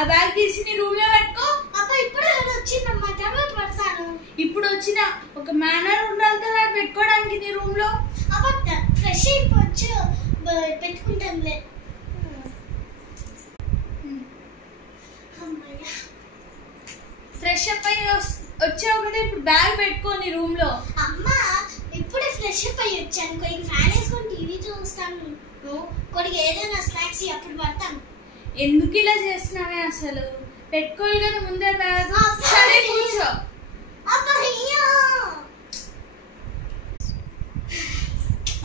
ఆ బ్యాగ్ తీసి నీ రూమ్ లో పెట్టుకో. ఇప్పుడు వచ్చిన ఒక మేనర్ ఉండాలి కదా పెట్టుకోవడానికి నీ రూమ్ లో. ఫ్రెష్ అయిపోవచ్చు పెట్టుకుంటానులే. ఫ్రెష్ అప్ అయ్యి వచ్చావు కదా, ఇప్పుడు బ్యాగ్ పెట్టుకో నీ రూమ్ లో. అమ్మా ఇప్పుడే ఫ్రెష్ అప్ అయ్యి వచ్చాను, కొద్దిగా ఫ్యాన్ వేసుకొని టీవీ చూస్తాను, కొద్దిగా ఏదైనా స్నాక్స్ అప్పుడు పడతాను. ఎందుకు ఇలా చేస్తున్నావే అసలు? పెట్టుకోవాలి కదా ముందే బ్యాగ్. సరే కూర్చో.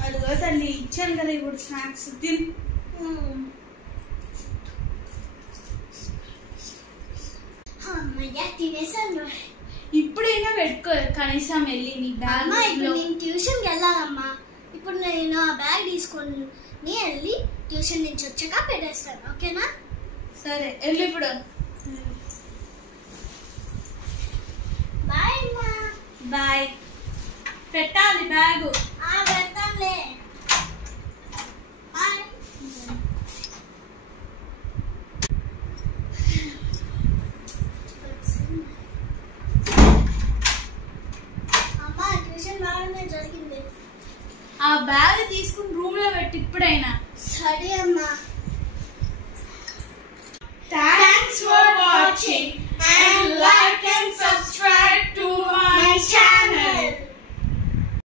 అదిగో తల్లి ఇచ్చాను కదా ఇప్పుడు స్నాక్స్ తిను. అమ్మయ్య తినేసాను. ఇప్పుడైనా పెట్టుకో కనీసం వెళ్ళి నీ బ్యాగ్. నేను ట్యూషన్కి వెళ్ళాలమ్మా. ఇప్పుడు నేను ఆ బ్యాగ్ తీసుకొని వెళ్ళి ట్యూషన్ నుంచి వచ్చాక పెట్టేస్తాను, ఓకేనా? సరే వెళ్ళి ఇప్పుడు. బాయ్ అమ్మా. బాయ్. పెట్టాలి బ్యాగు. పెడతానులే. బాయ్. అమ్మా ట్యూషన్ బాగానే జరిగింది. ఆ బ్యాగ్ తీసుకుని రూమ్ లో పెట్టి ఇప్పుడైనా. సరే అమ్మా. Thanks for watching and like and subscribe.